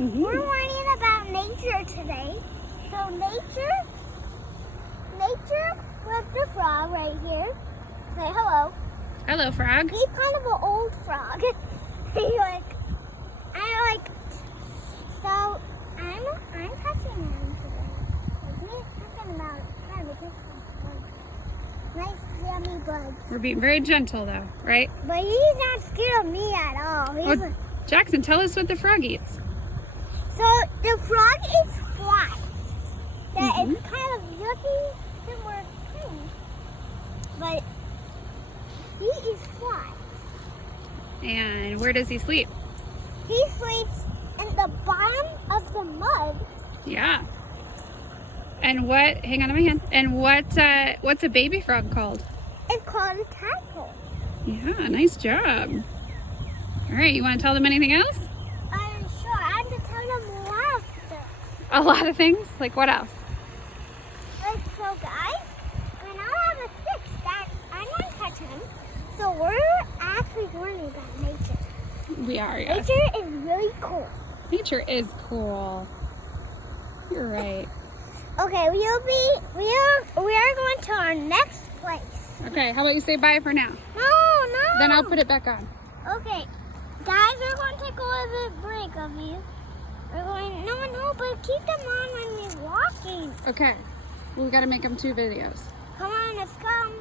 We're learning about nature today. So nature was the frog right here. Say hello. Hello, frog. He's kind of an old frog. So I'm touching him today. Like me thinking about trying to get some nice yummy bugs. We're being very gentle though, right? But he's not scared of me at all. Jackson, tell us what the frog eats. So the frog is flies. That is kind of yucky, similar thing. But he eats flies. And where does he sleep? He sleeps in the bottom of the mud. Yeah. And hang on to my hand. And what's a baby frog called? It's called a tadpole. Yeah, nice job. All right, you want to tell them anything else? I'm sure. I have to tell them a lot of stuff. A lot of things? Like what else? So guys, we now have a stick that I'm not touching him. So we're actually learning about nature. We are, yes. Nature is really cool. Nature is cool. You're right. Okay, we are going to our next place. Okay, how about you say bye for now? No. Then I'll put it back on. Okay, guys, we're going to take a little bit break of you. We're going, no, but keep them on when you're walking. Okay, we got to make them 2 videos. Come on, let's go.